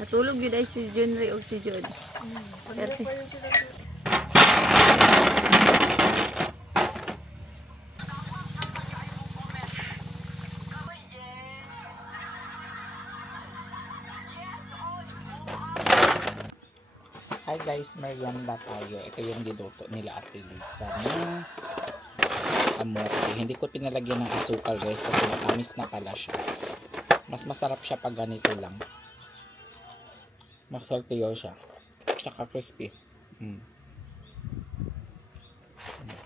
Natulog yun ay si Junri o si Jod. Kasi Hi guys, merienda tayo. Ito yung giluto nila Ate Lisa na kamote. Hindi ko pinalagyan ng asukal guys kasi matamis na pala siya. Mas masarap siya pag ganito lang. Mas saltiyo siya. Tsaka crispy.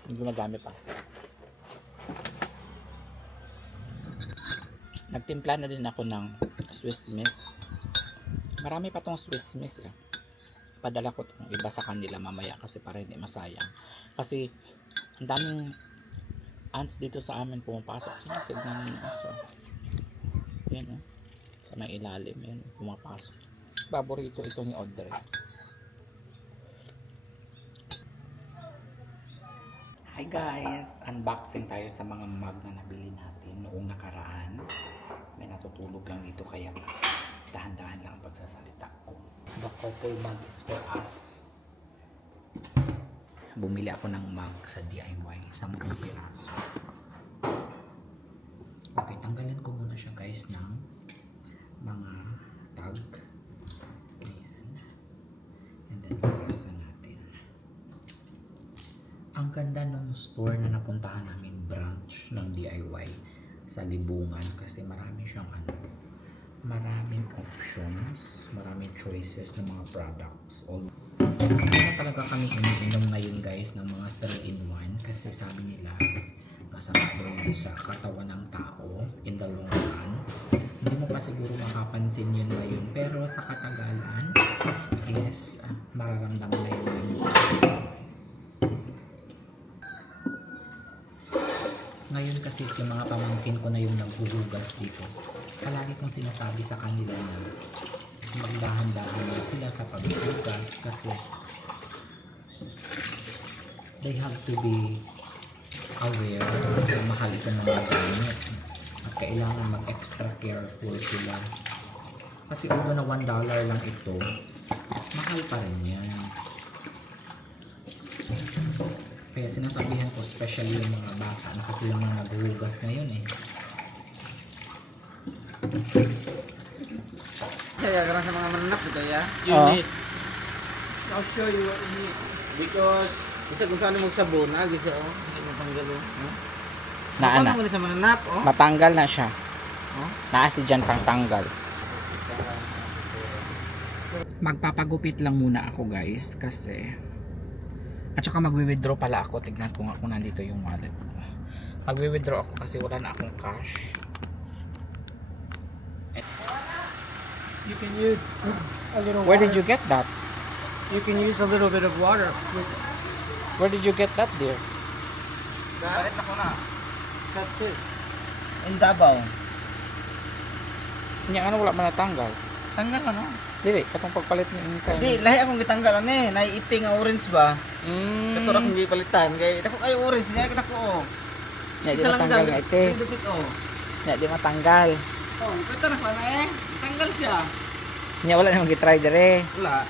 Hindi madami pa. Nagtimpla na din ako ng Swiss Miss. Marami pa tong Swiss Miss eh. Padala ko itong iba sa kanila mamaya kasi para hindi masayang. Kasi ang daming ants dito sa amin pumapasok. Tignan nyo. So, yan o. Sa may ilalim. Yan, pumapasok. Paborito ito ni Audrey. Hi guys! Unboxing tayo sa mga mug na nabili natin noong nakaraan. May natutulog lang dito kaya dahan-dahan lang ang pagsasalita ko. The purple mug is for us. Bumili ako ng mug sa DIY. 10 piraso. Okay, tanggalin ko muna siya guys ng mga tag. Ayan. And then bukas na natin. Ang ganda ng store na napuntahan namin, branch ng DIY sa Libungan kasi marami siyang maraming options, maraming choices ng mga products. Hindi na talaga kami iniinom ngayon guys ng mga 3-in-1 kasi sabi nila masama daw yun sa katawan ng tao in the long run. Hindi mo pa siguro makapansin yun ngayon pero sa katagalan, yes, mararamdaman na yun. Ngayon kasi yung mga pamangkin ko na yung naghuhugas dito. Palagi kong sinasabi sa kanila na magdahan-dahan na sila sa paghuhugas kasi they have to be aware na mahal itong mga gamit at kailangan mag-extra careful sila. Kasi although na $1 lang ito, mahal pa rin yan. Kaya sinasabihan ko especially yung mga bata na kasi yung mga naghuhugas ngayon eh. Kaya karang sa mga mananap ito ya. You need. I'll show you what you need. Because isa kung saan mo magsabon, gisa oh. Hindi mo tanggal oh. Naa na. Sa mananap oh. Matanggal na siya. Oh. Naasi dyan pang tanggal. Magpapagupit lang muna ako guys kasi at saka magwi-withdraw pala ako. Tignan ko nga kung nandito yung wallet ko. Magwi-withdraw ako kasi wala na akong cash. You can use a little Where water. did you get that? You can use a little bit of water. Where did you get that dear? Balik ako na. That's this. In Davao. Hindi ano wala man natanggal. Tanggal ano? Dili, katong pagpalit ni Inkay. Di, lahi akong gitanggal ani. Naiiting nga orange ba? Katura kong gipalitan. Kaya dako kayo orange niya kita ko. Hindi matanggal nga ite. Dupit oh. Hindi matanggal. Oh, pwede na pa na eh. Tanggal siya. Hindi wala namang gitry dire. Wala.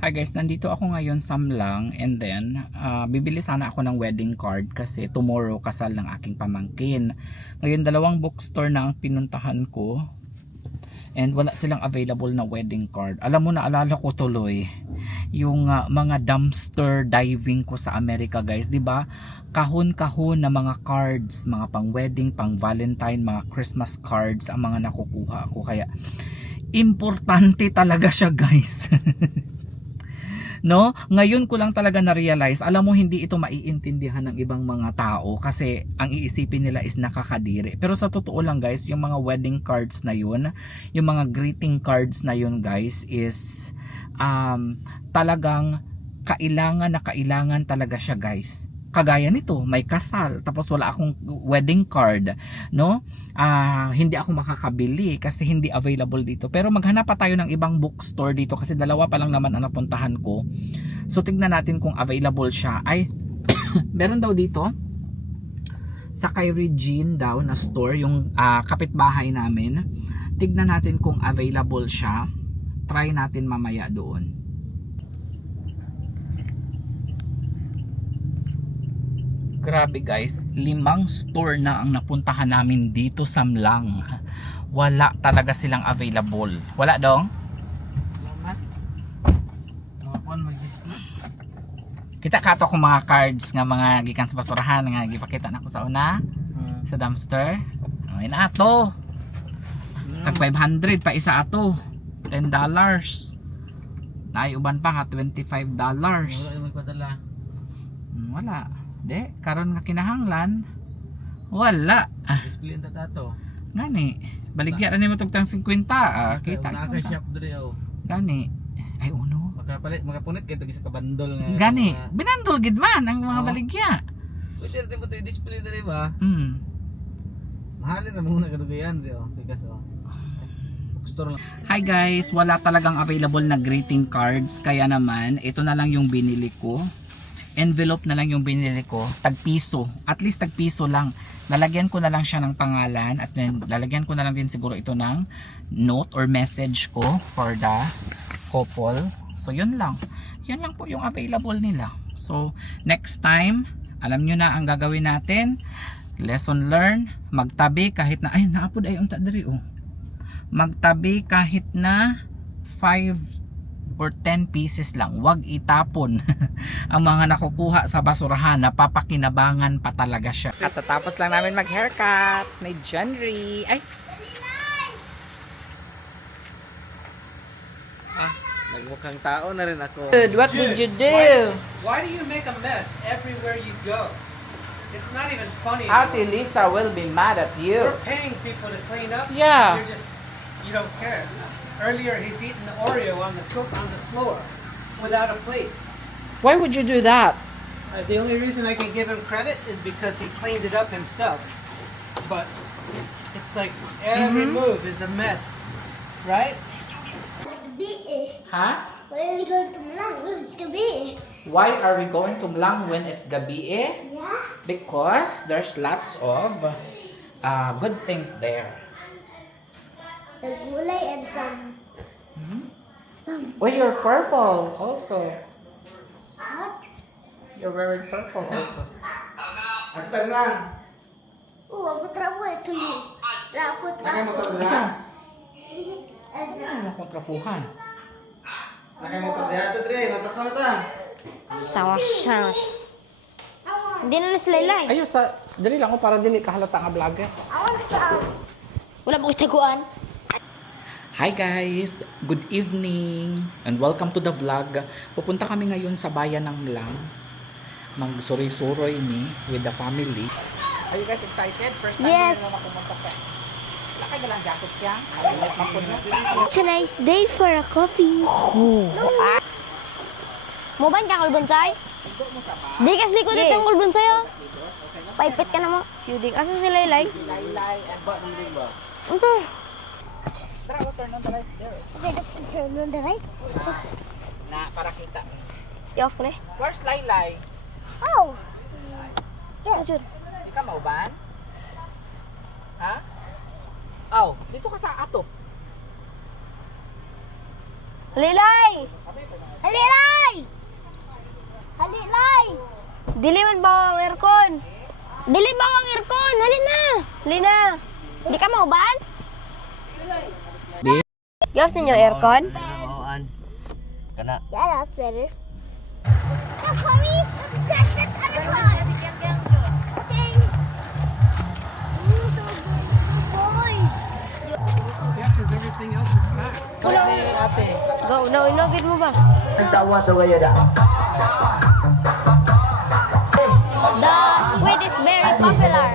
Hi guys, nandito ako ngayon sa Mlang and then bibili sana ako ng wedding card kasi tomorrow kasal ng aking pamangkin. Ngayon 2 bookstore na ang pinuntahan ko and wala silang available na wedding card. Alam mo, naalala ko tuloy yung mga dumpster diving ko sa Amerika guys, 'di ba? Kahon-kahon na mga cards, mga pang wedding, pang Valentine, mga Christmas cards ang mga nakukuha ko, kaya importante talaga siya guys. No? Ngayon ko lang talaga na-realize, alam mo hindi ito maiintindihan ng ibang mga tao kasi ang iisipin nila is nakakadiri. Pero sa totoo lang guys, yung mga wedding cards na yun, yung mga greeting cards na yun guys is talagang kailangan talaga siya guys. Kagaya nito, may kasal tapos wala akong wedding card, no? Hindi ako makakabili kasi hindi available dito. Pero maghanap pa tayo ng ibang bookstore dito kasi 2 pa lang naman ang napuntahan ko. So tignan natin kung available siya. Ay meron daw dito sa kay Regine daw na store, yung kapitbahay namin. Tignan natin kung available siya. Try natin mamaya doon. Grabe guys, 5 store na ang napuntahan namin dito sa Mlang. Wala talaga silang available. Wala dong? Salamat. Mga kuan mag-display. Kita kato ko mga cards nga mga gikan sa basurahan nga gipakita na ko sa una sa dumpster. Ay na ato. Tag 500 pa isa ato. $10. Naay uban pa nga $25. Wala yung magpadala. Wala. De, karon nga kinahanglan. Wala. Display ang tato. Gani. Baligya ra nimo tugtang 50. Kita Naka shop diri oh. Gani. Ay uno. Makapunit kay sa kabandol nga. Gani. Binandol gid man ang mga baligya. Pwede rin mo ito i-display diri ba? Mahalin na muna kadugayan diri oh. Because oh. Bookstore lang. Hi guys, wala talagang available na greeting cards, kaya naman ito na lang yung binili ko. Envelope na lang yung binili ko, tag-piso, at least tag-piso lang. Lalagyan ko na lang siya ng pangalan at then lalagyan ko na lang din siguro ito ng note or message ko for the couple. So yun lang. Yun lang po yung available nila. So next time, alam nyo na ang gagawin natin. Lesson learned, magtabi kahit na, ay naapod ay unta diri oh. Magtabi kahit na 5 or 10 pieces lang, wag itapon. Ang mga nakukuha sa basurahan, napapakinabangan pa talaga siya. At tatapos lang namin mag haircut ni Jenry. Ay, Nagmukhang tao na rin ako. dude, what did you do? Why do you make a mess everywhere you go? It's not even funny. Ate Lisa will be mad at you. You're paying people to clean up. Yeah. You don't care. Earlier, he's eating the Oreo on the floor without a plate. Why would you do that? The only reason I can give him credit is because he cleaned it up himself. But it's like every move is a mess, right? Huh? Why are we going to Milan? It's gabi. Why are we going to Mlang when it's gabi? Yeah? Because there's lots of good things there. The gulay and some. Well, you're purple also. What? You're wearing purple also. Agtag lang. Oh, ang trapo ito yun. Trapo, Nakay mo trapo. to dira. Ano mo kontrapuhan? Nakay mo to dira. Ito diri, matakal ta. Sama siya. Hindi na nasilaylay. Ayun sa dili lang ko para dili kahalata nga vlogger. Wala mo kitaguan. Hi guys, good evening and welcome to the vlog. Pupunta kami ngayon sa bayan ng Mlang. Magsuroy-suroy ni with the family. Are you guys excited? First time Yes. nila naman pumunta sa Lakay na lang jacket siya. It's a nice day for a coffee. Mo ba ang kulbonsay? Di kas likod dito ang kulbonsay oh. Paipit ka na mo. Siyuding. Asa si Laylay? Ito. Tara, we'll turn on the light there. Turn on the right. Na para kita. I-off ko na. Where's Laylay? Oh! Yeah, sure. Di ka mauban? Ha? Oh, dito ka sa ato. Laylay! Halilay! Halilay! Dili man ba ang aircon? Dili ba ang aircon? Halina! Halina! Di ka mauban? I-off ninyo aircon? Ooan. Kana. Yeah, that's better. Now, Chloe, let's crash that other car. Okay. Ooh, so good. Boys. Yeah, because everything else is packed. Ate. Go, no, inogid mo ba? Tawa to kayo da. The squid is very popular.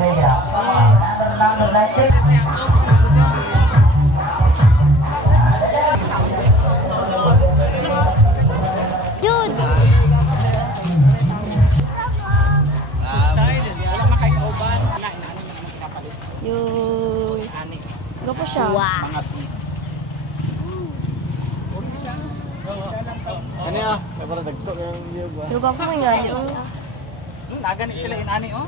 Dude, Wala man kay kauban. Wala inaani man ang pinapalit. yung... Ani. Go po siya. Mga beef. Ano ya? Kaya para dagto yung view ba? Lugaw po nga yun. Nagani sila inani oh.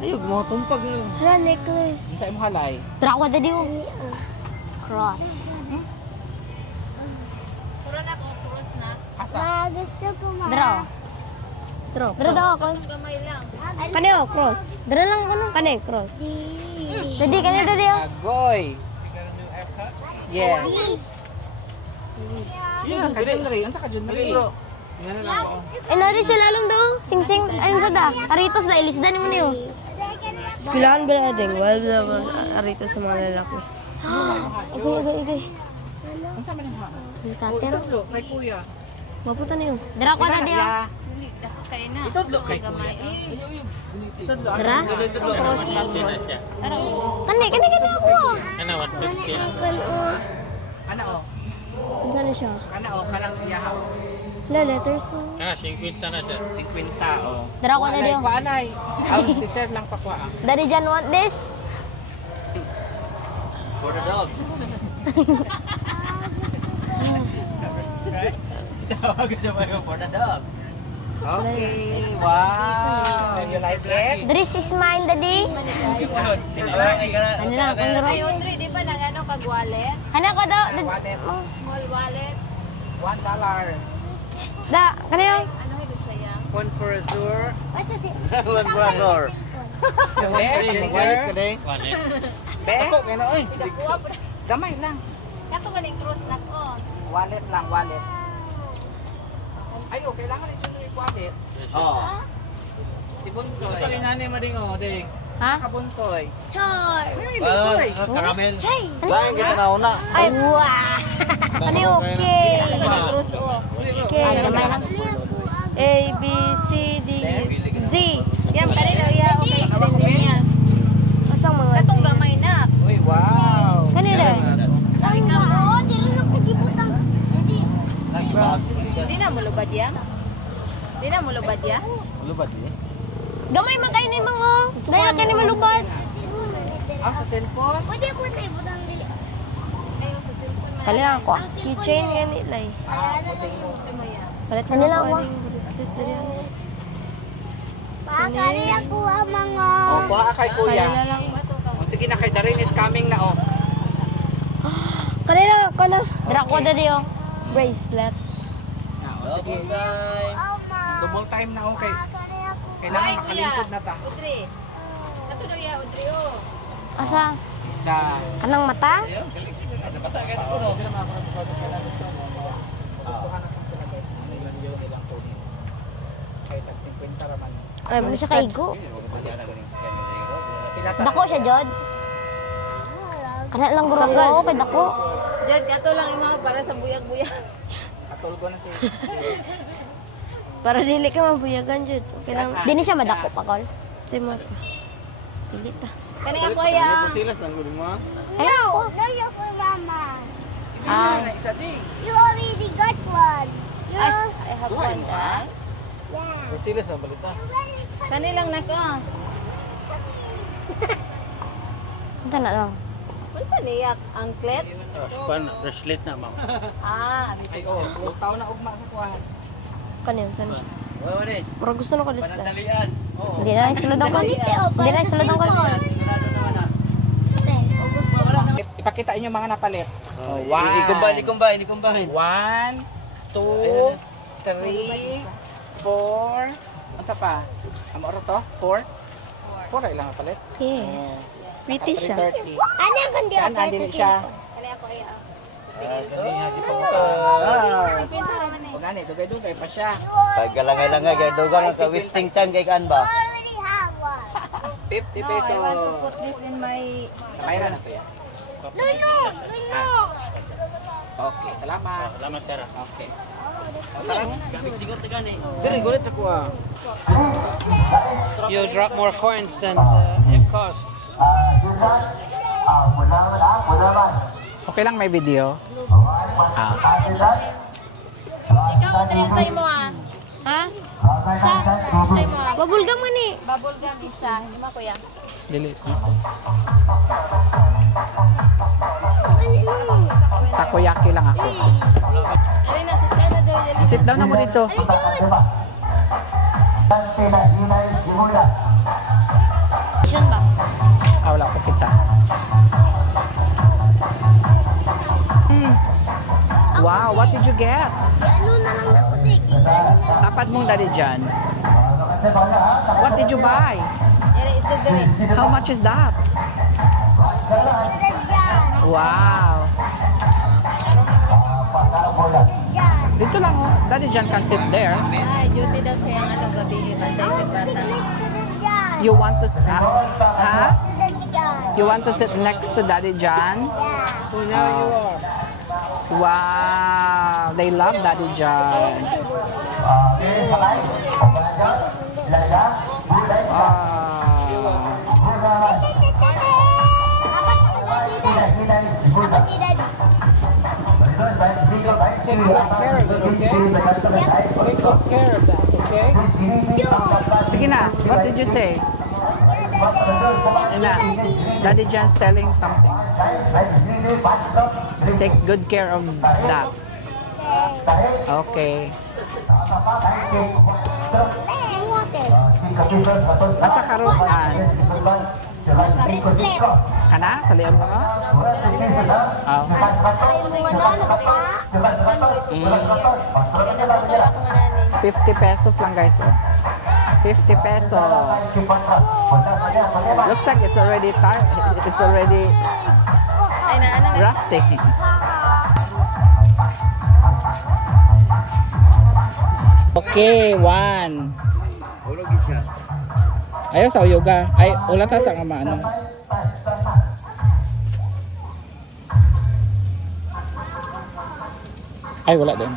Ayog mo tumpag na. Hala, necklace. Sa imong halay. Dra ko dali oh. Cross. Asa? Gusto ko Dra. Dra. Dra daw ako. Kani oh, cross. Dra lang ko no. Kani cross. Dadi kani dadi oh. Agoy. Yes. Yeah, Kajunri. Unsa kajunri? bro. Ingano lang ako. Eh nari sila lang daw. Sing sing ayun sa da. Aritos na ilisda ni mo niyo. Skilan ba ding wal ba arito sa mga lalaki. Igay. Unsa man ha? Kater. Itudlo kay kuya. Maputa niyo. Dra ko na diyo. Itudlo kay kuya. Itudlo. Dra. Itudlo. Kani ako. Ano, 150. Ana o. Unsa na siya? Kana o kanang iyaha. La letters. Kana, 50 na siya. 50 o. Dra ko na diyo. Paanay. Aw si sir lang pakwa. Daddy Jan want this? For the dog. Tawag sa mga for the dog. Okay. Wow. You like it? This is mine, Daddy. Ano lang, kung laro. Audrey, di ba nang ano kag wallet? Ano ko daw? Small wallet. $1. Da, kanina. Ano higit siya yang? One for Azure. One brother. Be? Be? Ako kay na oy. Gamay lang. Kato ganing cross na ko. Wallet lang, wallet. Ay, okay lang rin yung wallet. Oh. Si Bunsoy. Ito rin nani mading oh, ding. Ha? Ka Bunsoy. Char. Ay, Bunsoy. Caramel. Hey! Lain kita na una. Ay, wow! Ano okay? Ganing cross o. Okay. A, B, C, D, Z. Yan kanina iya okay din yan. Asang mga Z? Katong gamay na. Uy, wow. Kanina. Sabi ka mo, Di na mo lubad yan. Di na mo lubad yan. Lubad di. Gamay man kayo ni mga. Daya kayo ni malubad. Ah, sa cellphone? Pwede po tayo butang dili. Ayun sa cellphone man. Kali ako. Keychain gani lay. Ah, puting. Palit mo lang ako. Bracelet na rin. Pakali ako ang mga... Oh, kuha ka kay kuya. Kali na lang. Oh, sige na, kay Darin is coming na, oh. Kali lang ako lang. Dra ko dali oh. Bracelet. Oh, sige. Double time na, okay. Pakali ako. Kailangan Ay, kuya. makalingkod na ta. Audrey. Kato na iya Audrey o. Asa? Isa. Kanang mata? Nabasa ka ko no. Kahit tag 50 raman. Ay, ano siya kaigo? Pila ta? Dako siya, Jod. Kana lang guro ko, kay dako. Diyan, kato lang yung mga para sa buyag-buyag. Katulgo na si... Para dili ka mabuyagan, Jod. Okay lang. Dini siya madako pa, Kol. Say mo ta. Dili ta. Kanina ako iya. Silas lang gud mo. No, no, you're for mama. Ah, na isa din. You already got one. You I have one. yeah. Silas ang balita. Kanilang nako. Ito na lang. Unsa niya anklet? Span bracelet na ma'am. Ah, Ay, oh. Tao na ugma sa kuhan. Kanin, saan siya? Wow ni. Mura gusto na ko list lang. Panandalian. Oo. Hindi na lang sulod ang Kol. Hindi na sulod ang Kol. Sigurado naman na. Ipakita inyo mga napalit. Oh, One. i-combine. 1, 2, 3, 4. Ano pa? Ang oras to? 4? 4 ay lang napalit. Yeah. Pretty siya. 330. Ano yung kandi Saan andili siya? kani ako iya. Kung gani, dugay-dugay pa siya. Pag galangay-langay kay dugan ang sa wasting time kay kan ba? already have one. 50 No, pesos. I want to put this in my... Mayra na to yan. No, no. Okay, salamat. Salamat sir. Okay. Gamig sigot gani. Dili gulit sa kuha. You'll drop more coins than it cost. Okay lang may video. Ah. Ikaw Audrey, sa'yo mo ah. Ha? Sa'yo mo ah. Babulgam man eh. Bubble gum isa. Lima ko yan. Dili. Takoyaki lang ako. Ari na, sit down na doon. Sit down na mo dito. Wow, what did you get? Ano na lang ako, Dick. Ano na lang. Tapat mong Daddy Jan. What did you buy? How much is that? Wow. Dito lang oh. Daddy Jan can sit there. Ay, duty daw siya ang ano gabi, bantay sa bata. Next to the John. You want to huh? To the John. You want to sit next to Daddy Jan? Yeah. So now you are. Wow, they love Daddy Jan. Take good care of it, okay? Take good care of that, okay? Sige na, what did you say? Yun na, Daddy Jan's telling something. Take good care of that. Okay. Asa ka, Rosan? Bracelet. Kana? Sa liam mo? Oh. 50 pesos lang guys. Oh. 50 pesos. Looks like it's already it's already rusty. Okay, one. Ayaw sa yoga. Ay, wala ta sa kama ano. Ay, wala din.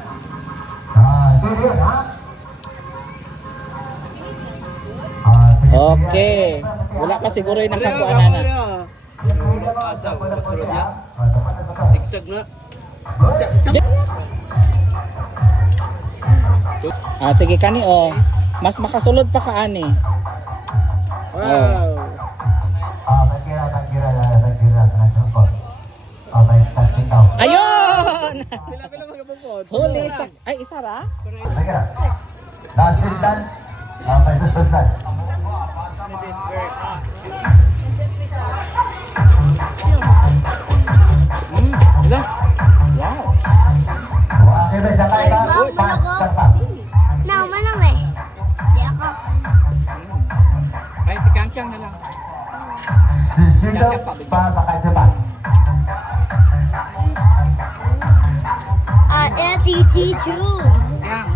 Okay. Wala pa siguro yung nakakuha na. Sigsag na. Sige kani oh. Mas makasulod pa ka ani. Wow. Ayun! Pila magkabukod. Huli sa... Ay, isa ra? Ila. Now, manang eh. Di ako. Ay, si Kangkyang na lang. LTT2. Yang.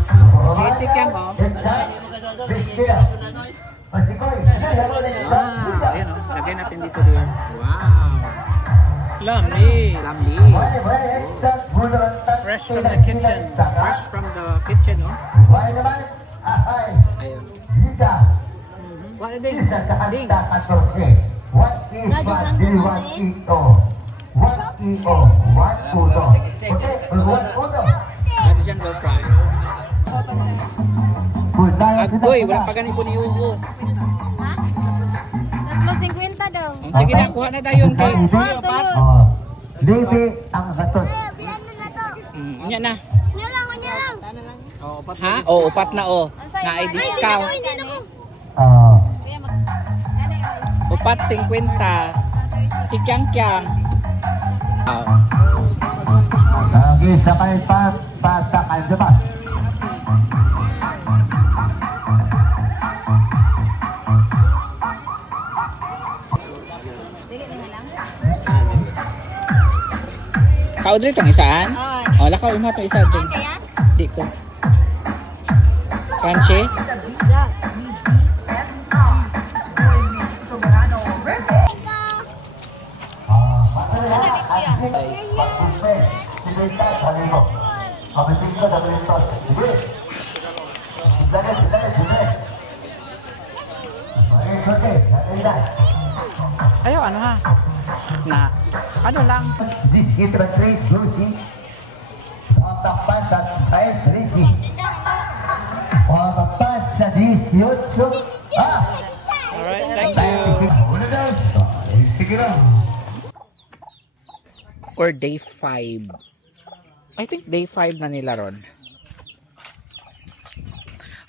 Basic yan oh. Ayun oh. Lagay natin dito din. Wow. Lovely. Lovely. Fresh from the kitchen. Fresh from the kitchen oh. Ayun. What are they? Ding. What is 1 Daddy Jan will try. Agoy, wala pa ganun po ni Ugo. Tatlo 50 daw. Sige na, kuha na tayo yung cake. Libi ang satot. Yan na. Nya lang. Ha? O, upat na o. Na ay discount. Upat 50. Si Kyang Kyang. Lagi sakay pa patakal diba? Kaudri itong isaan? O, lakaw mo itong isa din. Di ko. Crunchy? Ayaw, ano ha? Na, ano lang? This is the trade juicy. Pagkapan sa size 3C. Pagkapan sa 18. Alright, thank you. Or day 5. I think day 5 na nila ron.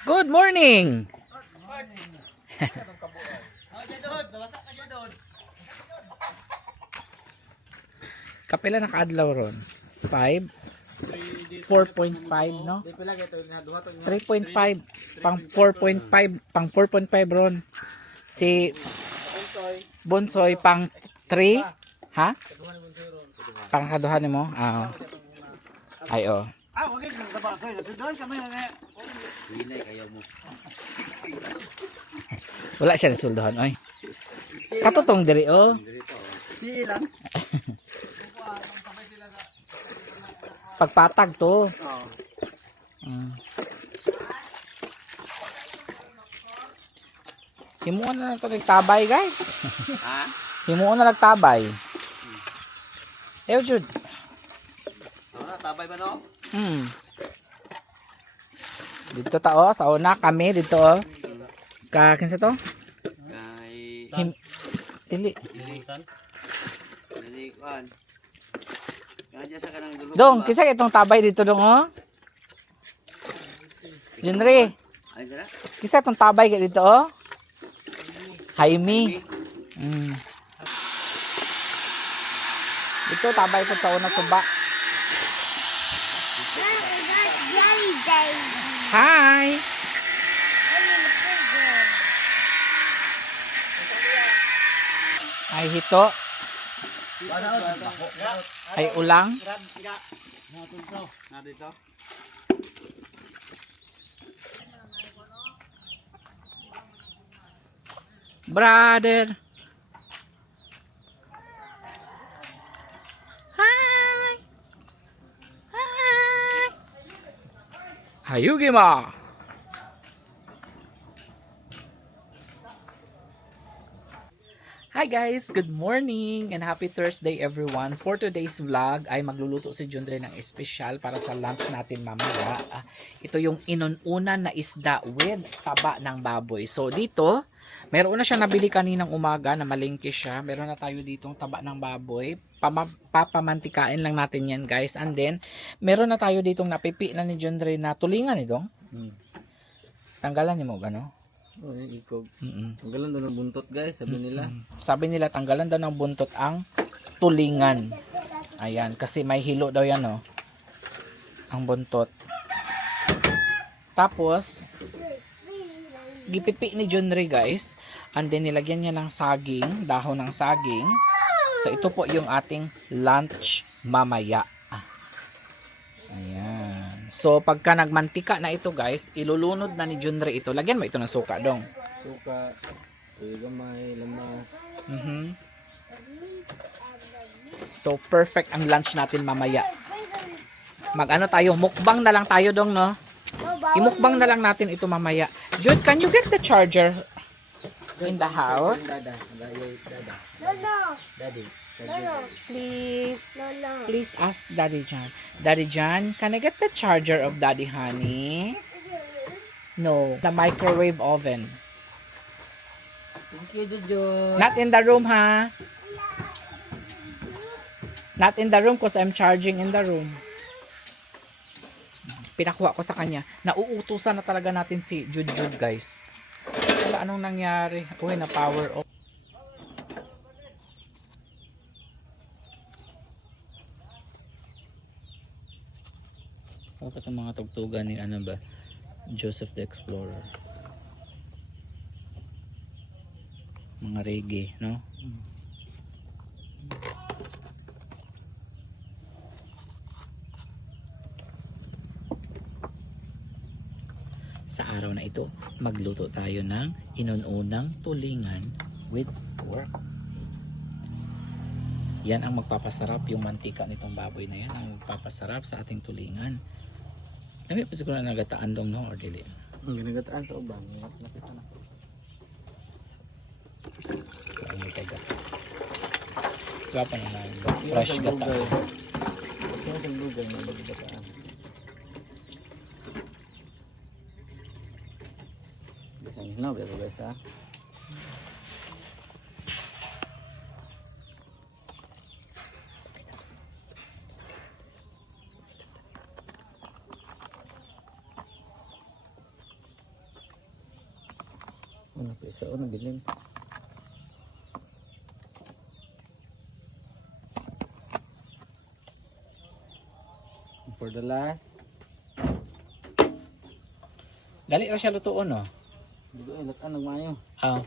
Good morning! Kapila nakaadlaw ron? 5? 4.5 no? Di pila ito nga duha to nga. 3.5 pang 4.5 pang 4.5 ron. Si Bonsoy pang 3, ha? Pang kaduhan mo? Ah. Ay oh. Ah, wag kang sa basoy. Sudan kami nga. Wala siya nasuldahan oy. Katotong diri oh. Si ilan? Pagpatag to. Oo. Himuon na lang ito nagtabay guys. Ha? Himuon na nagtabay. Ew jud. Tabay ba no? Dito tao sa una kami dito oh. Kinsa to? Kay Dili. Ilitan. Dili kan. Kanya sa kanang dulo. Dong, kisa itong tabay dito dong oh. Jinri, Ay sila? kisa itong tabay dito oh. Jaime. Dito tabay ko sa una suba. Hi. Ay hito. Ay ulang. Na dito. Brother. Hi. Hi. Hayugi ma. Hi guys, good morning and happy Thursday everyone. For today's vlog ay magluluto si Jundre ng espesyal para sa lunch natin mamaya. Ito yung inununan na isda with taba ng baboy. So dito, meron na siya nabili kaninang umaga na malingki siya. Meron na tayo ditong taba ng baboy. Papamantikain lang natin yan guys. And then, meron na tayo ditong napipi na ni Jundre na tulingan idong. Tanggalan niyo mo gano? Oh, yung ikog. Tanggalan daw ng buntot guys, sabi nila. Sabi nila tanggalan daw ng buntot ang tulingan. Ayan, kasi may hilo daw yan oh. Ang buntot. Tapos gipipi ni Junri guys. And then nilagyan niya ng saging, dahon ng saging. So ito po yung ating lunch mamaya. Ayan. So pagka nagmantika na ito guys, ilulunod na ni Junri ito. Lagyan mo ito ng suka dong. Suka, gamay, lamas. So perfect ang lunch natin mamaya. Mag-ano tayo, mukbang na lang tayo dong no. Imukbang na lang natin ito mamaya. Jude, can you get the charger in the house? Dada. Daddy. Please. Please ask Daddy John. Daddy John, can I get the charger of Daddy Honey? No, the microwave oven. Thank you, Jojo. Not in the room, ha? Not in the room because I'm charging in the room. Pinakuha ko sa kanya. Nauutusan na talaga natin si Jude, guys. Wala anong nangyari. Uy, na power off. Ito itong mga tugtugan ni ano ba? Joseph the Explorer. Mga reggae, no? Sa araw na ito, magluto tayo ng inununang tulingan with pork. Yan ang magpapasarap, yung mantika nitong baboy na yan ang magpapasarap sa ating tulingan. Dami pa siguro na nagataan dong no or dili. Ginagataan sa ubang. Nakita na. Ang taga. Gapa na lang. Fresh gata. Ito ang lugay na nagagataan. Bisang snow, pero guys ha. Ano pesa o nabilin? For the last. Dali ra siya lutuon, no? Dito ay latan nagmayo. Ah.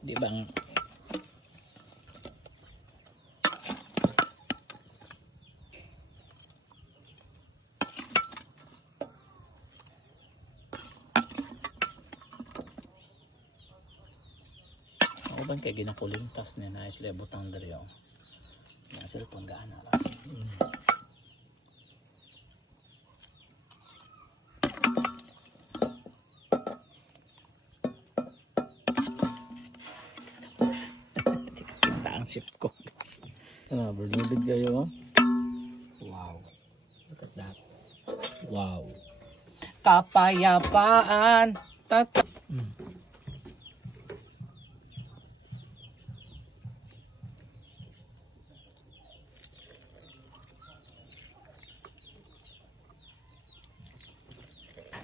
Di ba ang ako bang kay ginakulintas niya na sila butang dari oh. Na cellphone gaana ra. Taang ship ko. Ano, berlubid kayo. Wow. Look at that. Wow. Kapayapaan. Tata.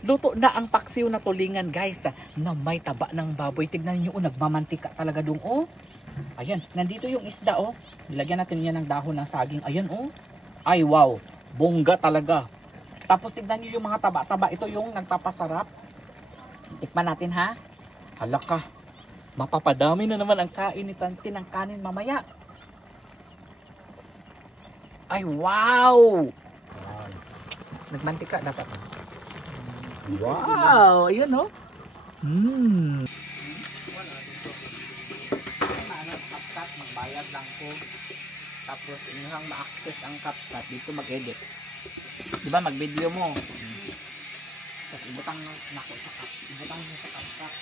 Luto na ang paksiw na tulingan guys na may taba ng baboy. Tignan niyo nagmamantika talaga doon oh. Ayan, nandito yung isda oh. Nilagyan natin yan ng dahon ng saging. Ayan oh. Ay wow, bongga talaga. Tapos tignan niyo yung mga taba-taba. Ito yung nagpapasarap. Tikman natin ha. Hala ka. Mapapadami na naman ang kain ni Tanti ng kanin mamaya. Ay wow. Nagmantika dapat. Wow, ayan oh. CapCut, magbayad lang ko. Tapos inyong ma-access ang CapCut dito mag-edit. 'Di ba mag-video mo? Tapos ibutang nako sa CapCut. Ibutang mo sa CapCut.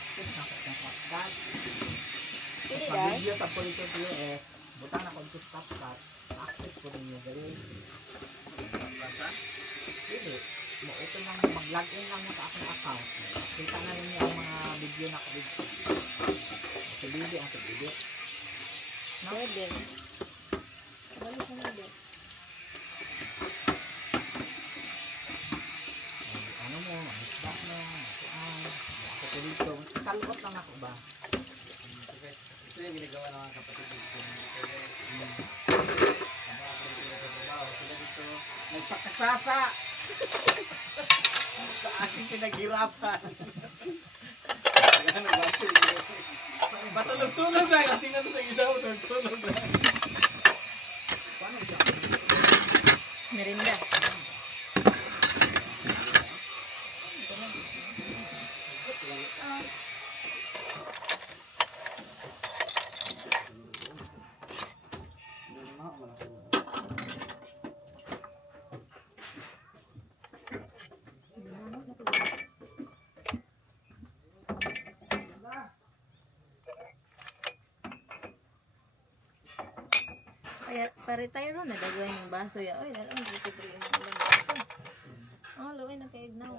Access nako sa CapCut. Tapos mag-video sa Polito PS. Butang nako sa CapCut. Access ko din yung dali. Hindi. Open lang, mag-login lang mo sa aking account. Kita na rin yung mga video na ko. Sa video ang video. Pwede. Balik ka na din. Ano mo, isda mo, ako ko dito. Salot lang ako ba? Ito yung ginagawa ng mga kapatid dito. Sila dito. Nagpakasasa! Sa aking pinaghirapan. Matulog-tulog na. Kasi nga sa isa mo, tulog na. Merinda. Kaya pa-retire na dagay yung baso ya. Oy, dala mo dito dito yung ulan dito. Oh, luway na kay Ignaw.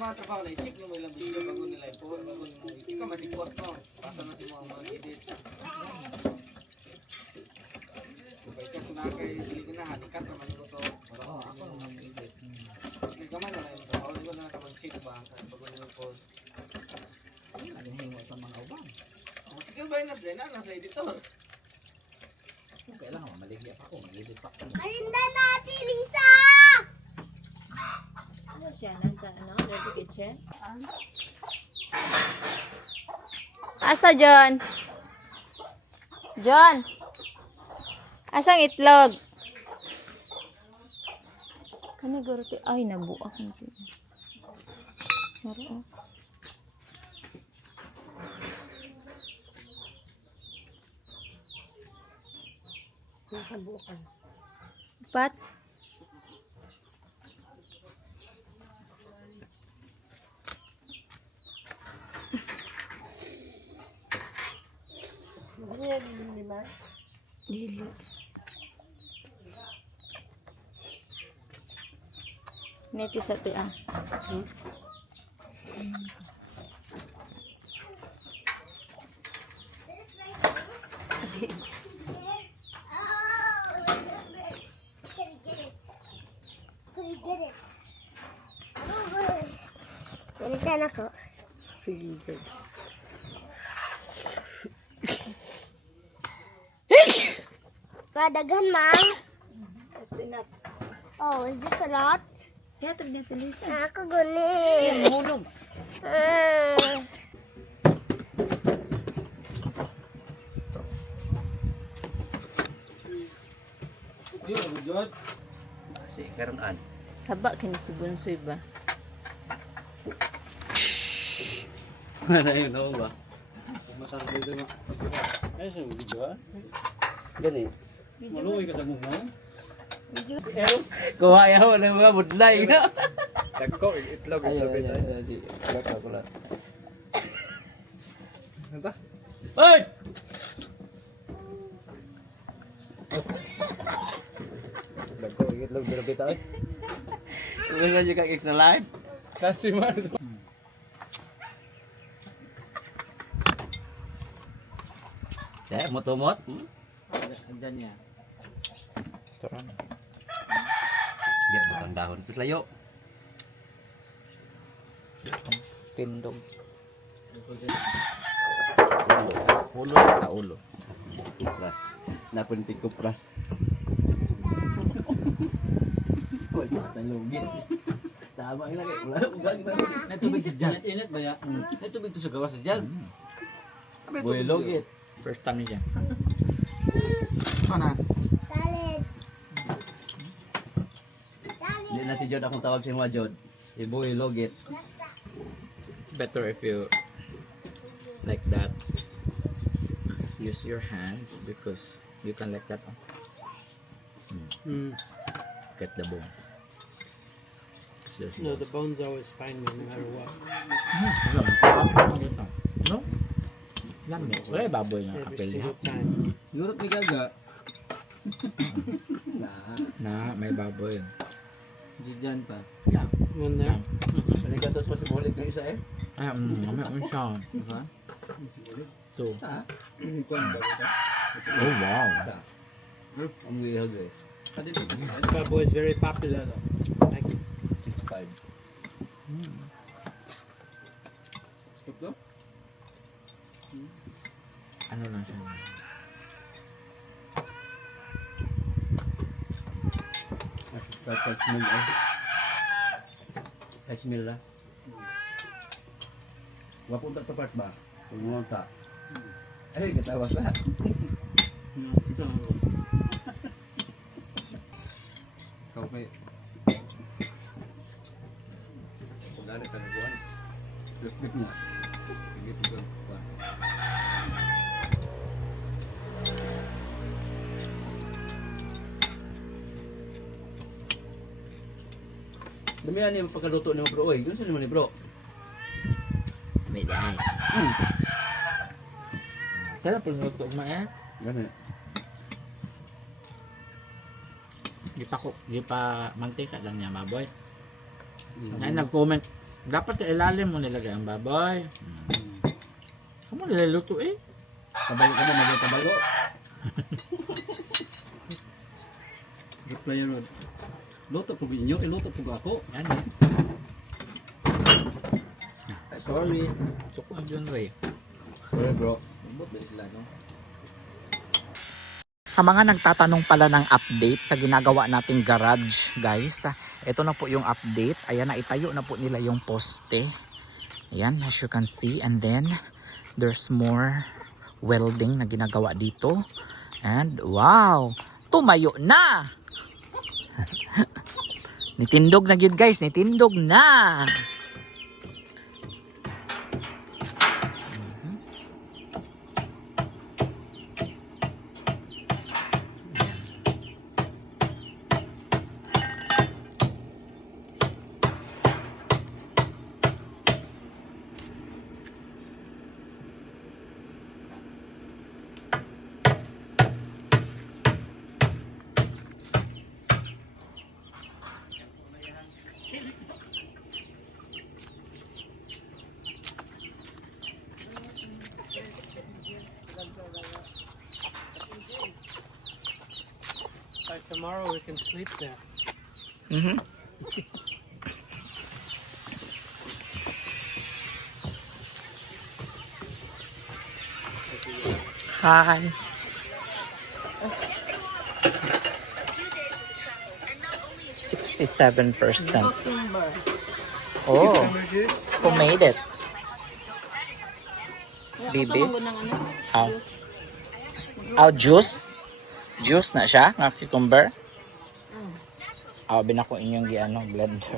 Mga trabaho na i-check nyo mo ilang video bago nila i-post, bago nila ikaw mag-post mo. Basta natin mo ang mga edit. Kaya ka sunakay, hindi ko na halikat naman ko to. Oo, ako naman edit. Hindi ka man na lang yung trabaho. Hindi ko na nakamag-check ba bago nila i-post. Ano naghingo sa mga ubang? Sige ba yun na nasa editor? Kailangan maligya pa ako, mag-edit pa ako. Arinda natin, Lisa! Ano siya? Nasa ano? Dirty kitchen? Asa, John? John? Asang itlog? Kani guro ti ay nabuak nito. Maro. Pat? Dili. Neti sa to ah. Oh, can I get it? Can I get it? Oh, good. Palitan ako. Sige. Padaghan, Ma'am. That's enough. Oh, is this a lot? Kaya tagdi Lisa. Ako guni. Hulog. Si karon Saba kini si Bunsoy ba? Ano yun, no ba? Masarap dito na. Ay, sa video ah. Gani. Maluwi ka sa muna. Kuha yaw ng mga budlay. Dagko, itlog. Kulat. Ano ba? Hoy! Dagko, itlog. Pero kita eh. Uwisan nyo kag na live? Kasi man. Ya, motomot. Andyan niya. Turon. Yan, butang dahon. Terus layo. Tindog. Ulo. Ulo. Pras. Napuntik ko pras. Wala talugin. Tama yung lagi. Wala ugag na. Natubig sa jug. Init ba ya? Natubig to sa gawa sa jug. Boy logit. First time niya. Sana. Salad. Hindi na si Jod akong tawag si mga Jod. Si Boy logit. It's better if you like that. Use your hands because you can like that. Get the bone. No, the bone's always fine no matter what. No? Lami. Wala yung baboy nga Every apel niya. single time. Yurot ni Gaga. Na, may baboy. Diyan pa. Yan. One there. Yan. Paligatos pa si Bulik ng isa eh. Ay, mamaya siya. Ha? Ito. Ha? Oh, wow. Ang wihag eh. That boy is very popular though. Thank you. 5. Stop Ano lang siya. Sa smell eh. Sa smell lah. Wapun tak tepat ba? Tunggu tak. Ketawa lah. Kau pe. Sudah ada tangguhan. Lep-lep mo. Gitu kan. Damihan yung pagkaluto ni bro. Oy, yun sa naman ni bro. May dahil. Sarap yung luto mo eh. Gana. Di pa mantika lang niya baboy. Ngayon nag-comment, dapat sa ilalim mo nilagay ang baboy. Kamu niluluto eh. Kabalo ka ba? Maging kabalo. Reply rod. Luto po inyo, iluto po ako. Yan eh. Sorry. Ito ko ang John Ray. Sorry bro. Lambot ba sila no? Sa mga nagtatanong pala ng update sa ginagawa nating garage, guys, Ito na po yung update. Ayan, naitayo na po nila yung poste. Ayan, as you can see. And then, there's more welding na ginagawa dito. And, wow! Tumayo na! Nitindog na yun guys, nitindog na! By tomorrow we can sleep there. Mhm. Hi. $67%. Oh, who made it? Bibi? How? Oh, juice? Juice na siya? Nga cucumber? Oh, binako inyong giano blender.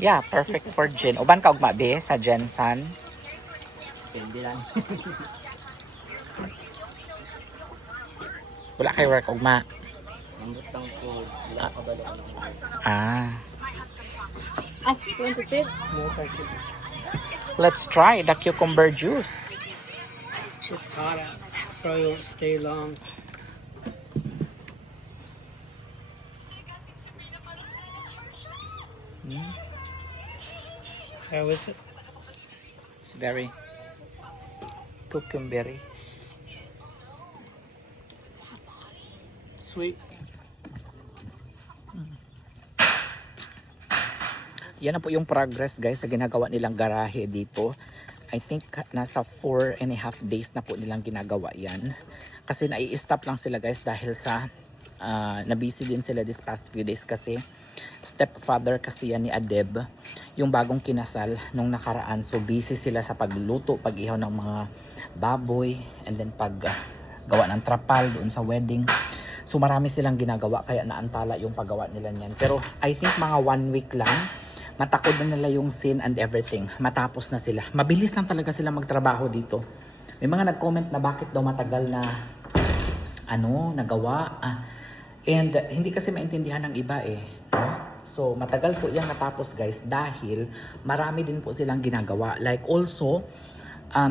Yeah, perfect for gin. Uban ka ugma be sa Jensan. Hindi lang. Wala kay work ugma. Ah. Going to sit? Let's try the cucumber juice. It's hot out. Probably won't stay long. How is it? It's very cucumbery. Sweet. Yan na po yung progress guys sa ginagawa nilang garahe dito. I think nasa 4.5 days na po nilang ginagawa yan. Kasi nai-stop lang sila guys dahil sa na-busy din sila this past few days kasi stepfather kasi yan ni Adeb, yung bagong kinasal nung nakaraan. So busy sila sa pagluto, pag-ihaw ng mga baboy, and then paggawa ng trapal doon sa wedding. So marami silang ginagawa kaya naantala yung paggawa nila niyan. Pero I think mga 1 week lang matakod na nila yung scene and everything. Matapos na sila. Mabilis lang talaga sila magtrabaho dito. May mga nag-comment na bakit daw matagal na nagawa. And hindi kasi maintindihan ng iba eh. No? So matagal po yung natapos guys dahil marami din po silang ginagawa. Like also,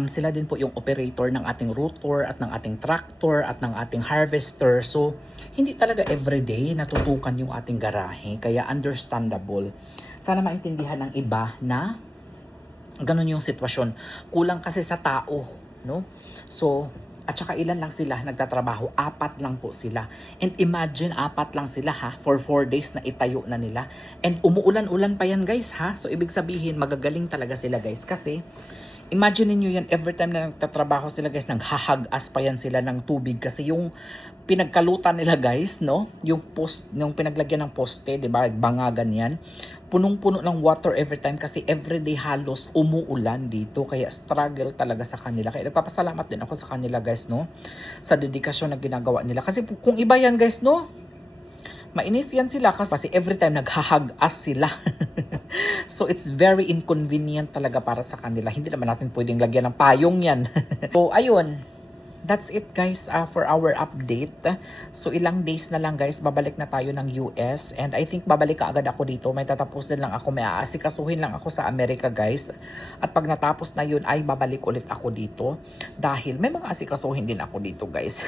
sila din po yung operator ng ating rotor at ng ating tractor at ng ating harvester. So hindi talaga everyday natutukan yung ating garahe. Kaya understandable. Sana maintindihan ng iba na ganun yung sitwasyon. Kulang kasi sa tao, no? So, at saka ilan lang sila nagtatrabaho? 4 lang po sila. And imagine, 4 lang sila ha, for 4 days na itayo na nila. And umuulan-ulan pa yan guys ha. So, ibig sabihin, magagaling talaga sila guys. Kasi, imagine niyo yan, every time na nagtatrabaho sila guys, naghahagas pa yan sila ng tubig. Kasi yung pinagkalutan nila guys, no? Yung pinaglagyan ng poste, di ba? Bangagan yan. Punong-puno ng water every time kasi everyday halos umuulan dito. Kaya struggle talaga sa kanila. Kaya nagpapasalamat din ako sa kanila guys, no? Sa dedikasyon na ginagawa nila. Kasi kung iba yan guys, no? Mainis yan sila kasi every time naghahagas sila. So it's very inconvenient talaga para sa kanila. Hindi naman natin pwedeng lagyan ng payong yan. So ayun. That's it guys for our update. So ilang days na lang guys, babalik na tayo ng US. And I think babalik ka agad ako dito. May tatapusin lang ako, may aasikasuhin lang ako sa Amerika guys. At pag natapos na yun ay babalik ulit ako dito. Dahil may mga asikasuhin din ako dito guys.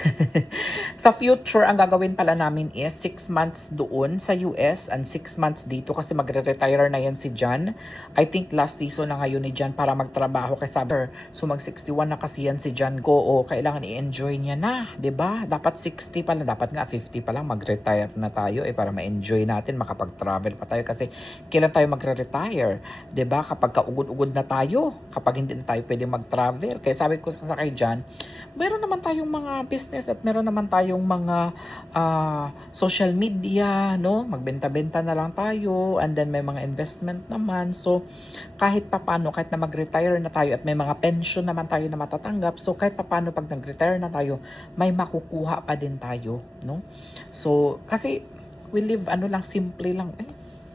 Sa future, ang gagawin pala namin is 6 months doon sa US and 6 months dito kasi magre-retire na yan si John. I think last season na ngayon ni John para magtrabaho kay Saber. So mag 61 na kasi yan si John ko o kailangan naman i-enjoy niya na, 'di ba? Dapat 60 pa lang, dapat nga 50 pa lang mag-retire na tayo para ma-enjoy natin, makapag-travel pa tayo kasi kailan tayo magre-retire, 'di ba? Kapag kaugod-ugod na tayo, kapag hindi na tayo pwede mag-travel. Kaya sabi ko sa kay John, meron naman tayong mga business at meron naman tayong mga social media, no? Magbenta-benta na lang tayo and then may mga investment naman. So kahit papano, kahit na mag-retire na tayo at may mga pension naman tayo na matatanggap, so kahit papano pag nag-retire na tayo, may makukuha pa din tayo, no? So kasi we live lang, simple lang,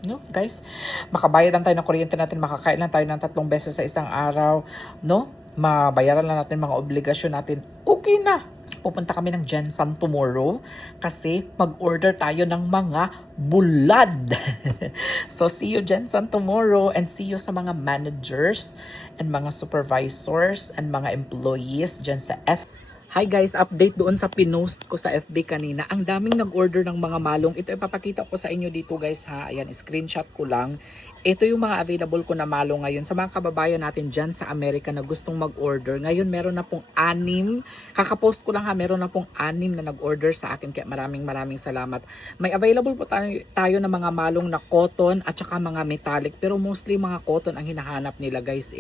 no guys, makabayad lang tayo ng kuryente natin, makakain lang tayo ng 3 beses sa isang araw, no? Mabayaran lang natin mga obligasyon natin, okay na. Pupunta kami ng Jensen tomorrow kasi mag-order tayo ng mga bulad. So see you Jensen tomorrow and see you sa mga managers and mga supervisors and mga employees dyan sa Hi guys, update doon sa pinost ko sa FB kanina. Ang daming nag-order ng mga malong. Ito ipapakita ko sa inyo dito guys ha. Ayan, screenshot ko lang. Ito yung mga available ko na malong ngayon. Sa mga kababayan natin dyan sa Amerika na gustong mag-order. Ngayon meron na pong 6. Kakapost ko lang ha, meron na pong 6 na nag-order sa akin. Kaya maraming salamat. May available po tayo na mga malong na cotton at saka mga metallic. Pero mostly mga cotton ang hinahanap nila guys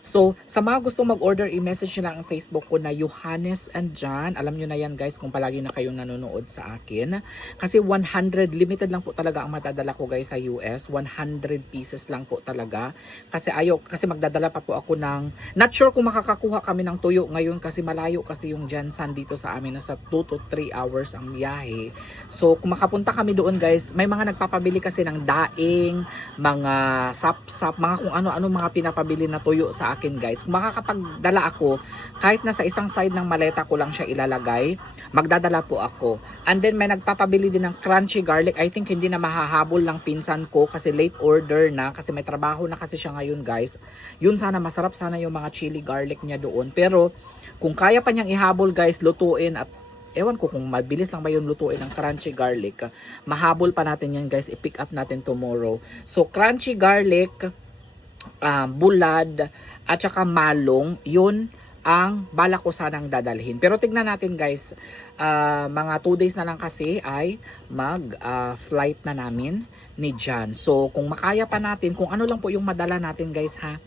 So, sa mga gustong mag-order, i-message nyo lang ang Facebook ko na Johannes and John. Alam nyo na yan guys kung palagi na kayong nanonood sa akin. Kasi 100, limited lang po talaga ang matadala ko guys sa US. 100 pieces lang po talaga. Kasi magdadala pa po ako ng, not sure kung makakakuha kami ng tuyo ngayon kasi malayo kasi yung Jensen dito sa amin. Nasa 2 to 3 hours ang biyahe. So, kung makapunta kami doon guys, may mga nagpapabili kasi ng daing, mga sap-sap, mga kung ano-ano mga pinapabili na tuyo sa akin guys. Kung makakapagdala ako, kahit nasa isang side ng maleta ko lang siya ilalagay, magdadala po ako. And then may nagpapabili din ng crunchy garlic. I think hindi na mahahabol ng pinsan ko kasi late order na kasi may trabaho na kasi siya ngayon guys. Yun sana, masarap sana yung mga chili garlic niya doon. Pero kung kaya pa niyang ihabol guys, lutuin at ewan ko kung mabilis lang ba yung lutuin ng crunchy garlic. Mahabol pa natin yan guys, i-pick up natin tomorrow. So crunchy garlic, bulad at saka malong, yun ang balak ko sanang dadalhin. Pero tignan natin guys, mga 2 days na lang kasi ay mag-flight na namin ni John. So kung makaya pa natin, kung ano lang po yung madala natin guys ha.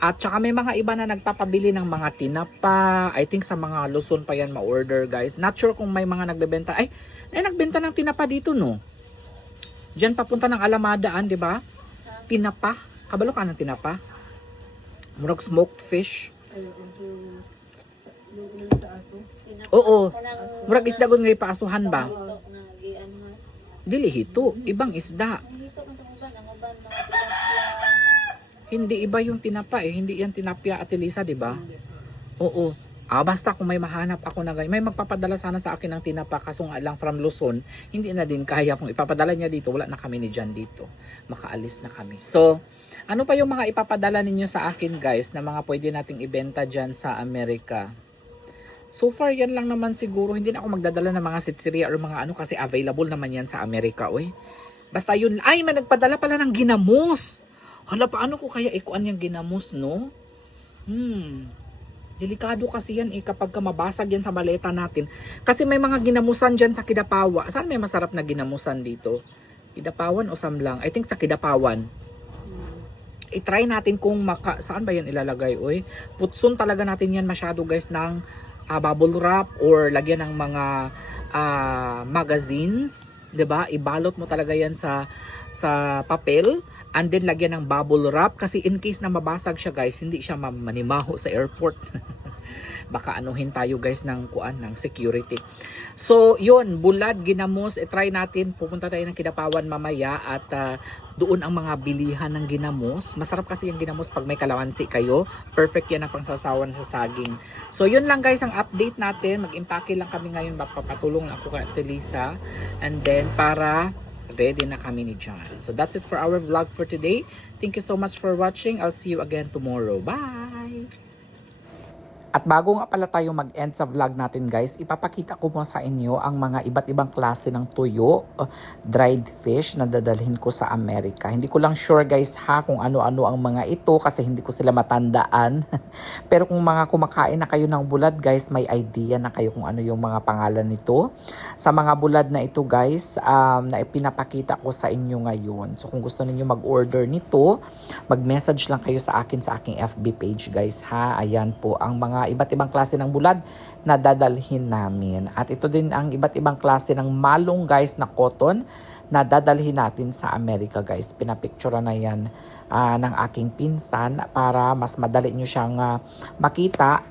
At saka may mga iba na nagpapabili ng mga tinapa. I think sa mga Luzon pa yan ma-order guys. Not sure kung may mga nagbebenta. Ay nagbenta ng tinapa dito no. Diyan papunta ng Alamadaan, di ba? Tinapa. Kabalo ka ng tinapa? Murag smoked fish. Oo. Murag isda gud ngay paasuhan ba? Dili hito, ibang isda. Hindi iba yung tinapa hindi yan tinapia at Elisa, di ba? Oo. Basta kung may mahanap ako na ganyan, may magpapadala sana sa akin ng tinapa kaso nga lang from Luzon, hindi na din kaya kung ipapadala niya dito, wala na kami ni John dito. Makaalis na kami. So, ano pa yung mga ipapadala ninyo sa akin guys na mga pwede nating ibenta dyan sa Amerika? So far yan lang naman siguro. Hindi na ako magdadala ng mga sitsiriya or mga ano kasi available naman yan sa Amerika. Basta yun. Ay, may nagpadala pala ng ginamos. Hala, paano ko kaya ikuan yung ginamos, no? Delikado kasi yan kapag mabasag yan sa maleta natin. Kasi may mga ginamusan dyan sa Kidapawan. Saan may masarap na ginamusan dito? Kidapawan o Samlang? I think sa Kidapawan. I-try natin kung saan ba yan ilalagay, Putsun talaga natin yan masyado guys ng bubble wrap or lagyan ng mga magazines, 'di ba? Ibalot mo talaga yan sa papel and then lagyan ng bubble wrap kasi in case na mabasag siya guys, hindi siya manimaho sa airport. Baka anuhin tayo guys ng security. So yun, bulad, ginamos, try natin. Pupunta tayo ng Kidapawan mamaya at doon ang mga bilihan ng ginamos. Masarap kasi yung ginamos pag may kalamansi kayo. Perfect yan ang pangsasawan sa saging. So yun lang guys ang update natin. Mag-impake lang kami ngayon. Magpapatulong lang ako kay Lisa. And then para ready na kami ni John. So that's it for our vlog for today. Thank you so much for watching. I'll see you again tomorrow. Bye! At bago nga pala tayo mag-end sa vlog natin guys, ipapakita ko mo sa inyo ang mga iba't ibang klase ng tuyo, dried fish na dadalhin ko sa Amerika. Hindi ko lang sure guys ha kung ano-ano ang mga ito kasi hindi ko sila matandaan. Pero kung mga kumakain na kayo ng bulad guys, may idea na kayo kung ano yung mga pangalan nito. Sa mga bulad na ito guys, na ipinapakita ko sa inyo ngayon. So kung gusto niyo mag-order nito, mag-message lang kayo sa akin sa aking FB page guys ha. Ayan po ang mga iba't ibang klase ng bulad na dadalhin namin. At ito din ang iba't ibang klase ng malong guys na cotton na dadalhin natin sa Amerika guys. Pinapicture na yan ng aking pinsan para mas madali nyo siyang makita.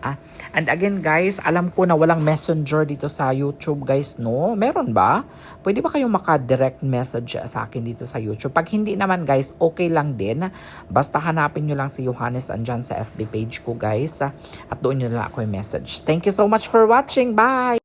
And again guys, alam ko na walang messenger dito sa YouTube guys, no? Meron ba? Pwede ba kayong maka-direct message sa akin dito sa YouTube? Pag hindi naman guys, okay lang din. Basta hanapin nyo lang si Johannes andyan sa FB page ko guys. At doon nyo lang ako yung message. Thank you so much for watching. Bye!